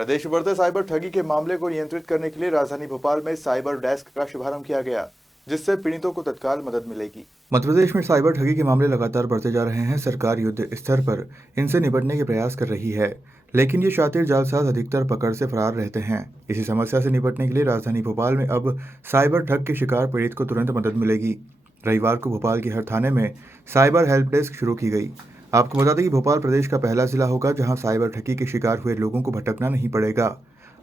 प्रदेश में बढ़ते साइबर ठगी के मामले को नियंत्रित करने के लिए राजधानी भोपाल में साइबर डेस्क का शुभारंभ किया गया, जिससे पीड़ितों को तत्काल मदद मिलेगी। मध्य प्रदेश में साइबर ठगी के मामले लगातार बढ़ते जा रहे हैं। सरकार युद्ध स्तर पर इनसे निपटने के प्रयास कर रही है, लेकिन ये शातिर जालसाज अधिकतर पकड़ से फरार रहते हैं। इसी समस्या से निपटने के लिए राजधानी भोपाल में अब साइबर ठग के शिकार पीड़ित को तुरंत मदद मिलेगी। रविवार को भोपाल के हर थाने में साइबर हेल्प डेस्क शुरू की गई। आपको बता दें कि भोपाल प्रदेश का पहला जिला होगा जहां साइबर ठगी के शिकार हुए लोगों को भटकना नहीं पड़ेगा।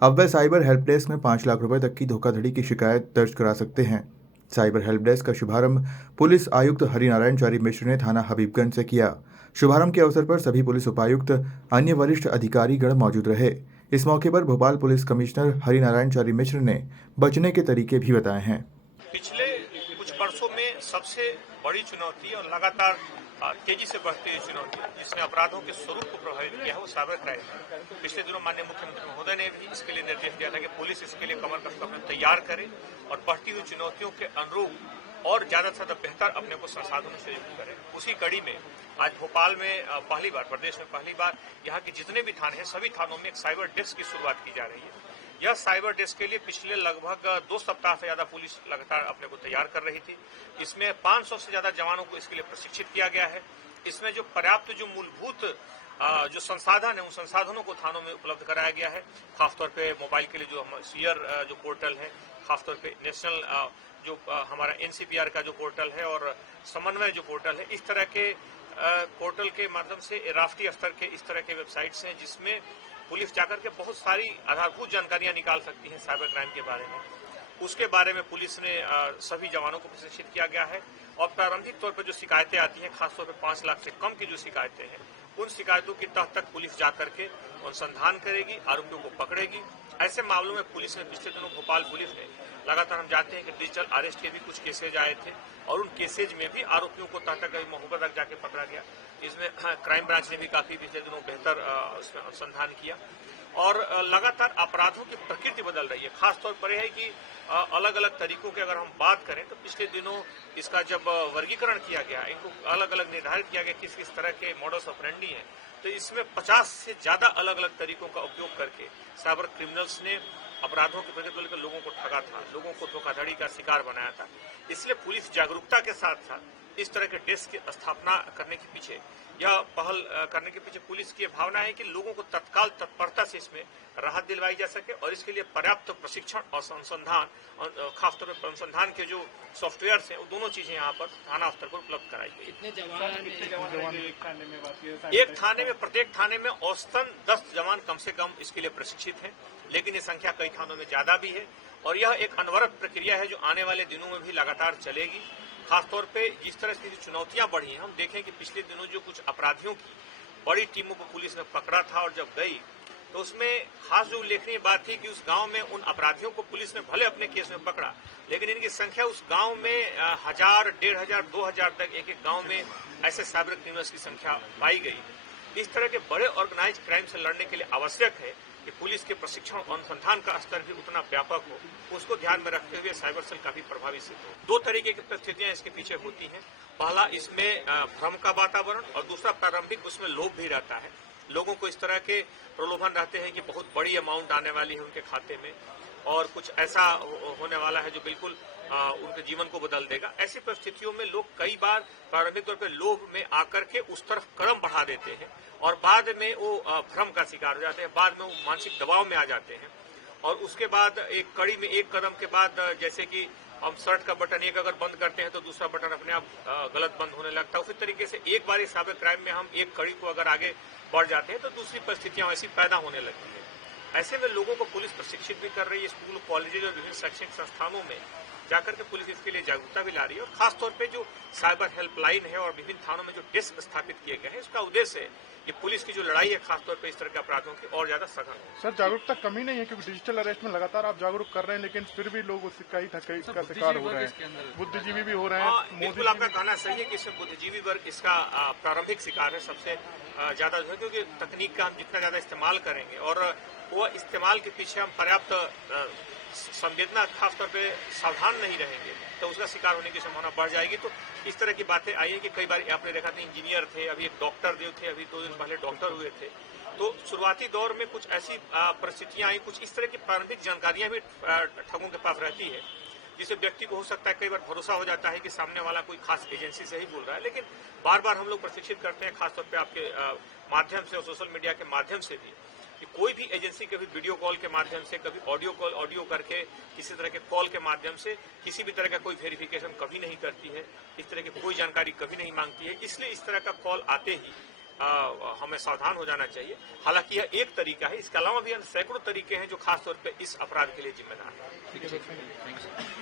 अब वे साइबर हेल्प डेस्क में 5 लाख रुपए तक की धोखाधड़ी की शिकायत दर्ज करा सकते हैं। साइबर हेल्प डेस्क का शुभारंभ पुलिस आयुक्त हरिनारायण चारी मिश्र ने थाना हबीबगंज से किया। शुभारंभ के अवसर पर सभी पुलिस उपायुक्त, अन्य वरिष्ठ अधिकारीगण मौजूद रहे। इस मौके पर भोपाल पुलिस कमिश्नर हरिनारायण चारी मिश्र ने बचने के तरीके भी बताए हैं। पिछले कुछ वर्षों में सबसे बड़ी चुनौती और लगातार तेजी से बढ़ती हुई चुनौती जिसने अपराधों के स्वरूप को प्रभावित किया है वो साइबर क्राइम है। पिछले दिनों माननीय मुख्यमंत्री महोदय ने भी इसके लिए निर्देश दिया था कि पुलिस इसके लिए कमर कस अपने तैयार करे और बढ़ती हुई चुनौतियों के अनुरूप और ज्यादा से ज्यादा बेहतर अपने को संसाधनों से युक्त करे। उसी कड़ी में आज भोपाल में पहली बार, प्रदेश में पहली बार यहाँ के जितने भी थाने हैं सभी थानों में एक साइबर डेस्क की शुरुआत की जा रही है। यह साइबर डेस्क के लिए पिछले लगभग 2 सप्ताह से ज्यादा पुलिस लगातार अपने को तैयार कर रही थी। इसमें 500 से ज्यादा जवानों को इसके लिए प्रशिक्षित किया गया है। इसमें जो पर्याप्त जो मूलभूत जो संसाधन है उन संसाधनों को थानों में उपलब्ध कराया गया है। खासतौर पे मोबाइल के लिए जो हम सीयर जो पोर्टल है, खासतौर पे नेशनल जो हमारा एनसीपीआर का जो पोर्टल है और समन्वय जो पोर्टल है, इस तरह के पोर्टल के माध्यम से राष्ट्रीय स्तर के इस तरह के वेबसाइट्स हैं जिसमें पुलिस जाकर के बहुत सारी आधारभूत जानकारियां निकाल सकती है साइबर क्राइम के बारे में। उसके बारे में पुलिस ने सभी जवानों को प्रशिक्षित किया गया है और प्रारंभिक तौर पर जो शिकायतें आती हैं, खासतौर पर 5 लाख से कम की जो शिकायतें हैं, उन शिकायतों की तह तक पुलिस जाकर के अनुसंधान करेगी, आरोपियों को पकड़ेगी। ऐसे मामलों में पुलिस ने पिछले दिनों भोपाल पुलिस ने लगातार, हम जानते हैं कि डिजिटल अरेस्ट के भी कुछ केसेज आए थे और उन केसेज में भी आरोपियों को तह तक महोबा तक जाके पकड़ा गया। इसमें क्राइम ब्रांच ने भी काफी पिछले दिनों बेहतर उसमें अनुसंधान किया और लगातार अपराधों की प्रकृति बदल रही है। खासतौर पर यह है कि अलग अलग तरीकों की अगर हम बात करें तो पिछले दिनों इसका जब वर्गीकरण किया गया, इनको अलग अलग निर्धारित किया गया किस किस तरह के मॉडस ऑपरेंडी हैं, तो इसमें 50 से ज्यादा अलग अलग तरीकों का उपयोग करके साइबर क्रिमिनल्स ने अपराधों के प्रति लोगों को ठगा था, लोगों को धोखाधड़ी का शिकार बनाया था। इसलिए पुलिस जागरूकता के साथ साथ इस तरह के डेस्क की स्थापना करने के पीछे, यह पहल करने के पीछे पुलिस की भावना है कि लोगों को तत्काल तत्परता से इसमें राहत दिलवाई जा सके और इसके लिए पर्याप्त प्रशिक्षण और अनुसंधान, खासतौर पर अनुसंधान के जो सॉफ्टवेयर हैं, वो दोनों चीजें यहाँ पर थाना स्तर पर उपलब्ध कराई गई। एक थाने में, प्रत्येक थाने में औसतन 10 जवान कम से कम इसके लिए प्रशिक्षित हैं, लेकिन ये संख्या कई थानों में ज्यादा भी है और यह एक अनवरत प्रक्रिया है जो आने वाले दिनों में भी लगातार चलेगी। खासतौर पे जिस तरह से चुनौतियां बढ़ी हैं, हम देखें कि पिछले दिनों जो कुछ अपराधियों की बड़ी टीमों को पुलिस ने पकड़ा था और जब गई तो उसमें खास जो उल्लेखनीय बात थी कि उस गांव में उन अपराधियों को पुलिस ने भले अपने केस में पकड़ा, लेकिन इनकी संख्या उस गांव में 1000, 1500, 2000 तक एक एक गांव में ऐसे साइबर क्रिमिनल्स की संख्या पाई गई। इस तरह के बड़े ऑर्गेनाइज क्राइम से लड़ने के लिए आवश्यक है कि पुलिस के प्रशिक्षण और अनुसंधान का स्तर भी उतना व्यापक हो, उसको ध्यान में रखते हुए साइबर सेल काफी प्रभावी सिद्ध हो। 2 तरीके की परिस्थितियां इसके पीछे होती हैं। पहला, इसमें भ्रम का वातावरण और दूसरा प्रारंभिक उसमें लोभ भी रहता है। लोगों को इस तरह के प्रलोभन रहते हैं कि बहुत बड़ी अमाउंट आने वाली है उनके खाते में और कुछ ऐसा होने वाला है जो बिल्कुल उनके जीवन को बदल देगा। ऐसी परिस्थितियों में लोग कई बार प्रारंभिक तौर पर लोभ में आकर के उस तरफ कदम बढ़ा देते हैं और बाद में वो भ्रम का शिकार हो जाते हैं, बाद में वो मानसिक दबाव में आ जाते हैं और उसके बाद एक कड़ी में एक कदम के बाद, जैसे कि हम शर्ट का बटन एक अगर बंद करते हैं तो दूसरा बटन अपने आप गलत बंद होने लगता है। उसी तरीके से एक बार इस साइबर क्राइम में हम एक कड़ी को अगर आगे बढ़ जाते हैं तो दूसरी परिस्थितियां ऐसी पैदा होने लगती है। ऐसे में लोगों को पुलिस प्रशिक्षित भी कर रही है। स्कूल, कॉलेजेज और विभिन्न शैक्षणिक संस्थानों में जाकर के पुलिस इसके लिए जागरूकता भी ला रही है और खासतौर पे जो साइबर हेल्पलाइन है और विभिन्न थानों में जो डेस्क स्थापित किए गए हैं, इसका उद्देश्य है कि पुलिस की जो लड़ाई है खासतौर पे इस तरह के अपराधों की और ज्यादा सघन हो। सर, जागरूकता कमी नहीं है क्योंकि डिजिटल अरेस्ट में लगातार आप जागरूक कर रहे हैं, लेकिन फिर भी लोग उसका ही ठगी का शिकार हो रहे हैं, बुद्धिजीवी भी हो रहे हैं। बिल्कुल आपका कहना सही है कि इसमें बुद्धिजीवी वर्ग इसका प्रारंभिक शिकार है सबसे ज्यादा जो है, क्योंकि तकनीक का हम जितना ज्यादा इस्तेमाल करेंगे और वो इस्तेमाल के पीछे हम पर्याप्त संवेदना, खासतौर पे सावधान नहीं रहेंगे तो उसका शिकार होने की संभावना बढ़ जाएगी। तो इस तरह की बातें आई है कि कई बार आपने देखा था इंजीनियर थे, अभी एक डॉक्टर जो थे, अभी 2 दिन पहले डॉक्टर हुए थे, तो शुरुआती दौर में कुछ ऐसी परिस्थितियां आई, कुछ इस तरह की प्रारंभिक जानकारियां भी ठगों के पास रहती है, जिसे व्यक्ति को हो सकता है कई बार भरोसा हो जाता है कि सामने वाला कोई खास एजेंसी से ही बोल रहा है। लेकिन बार बार हम लोग प्रशिक्षित करते हैं, खासतौर पे आपके माध्यम से और सोशल मीडिया के माध्यम से भी, कि कोई भी एजेंसी कभी वीडियो कॉल के माध्यम से, कभी ऑडियो करके, किसी तरह के कॉल के माध्यम से किसी भी तरह का कोई वेरिफिकेशन कभी नहीं करती है, इस तरह की कोई जानकारी कभी नहीं मांगती है। इसलिए इस तरह का कॉल आते ही हमें सावधान हो जाना चाहिए। हालांकि यह एक तरीका है, इसके अलावा भी सैकड़ों तरीके हैं जो खासतौर पर इस अपराध के लिए जिम्मेदार है।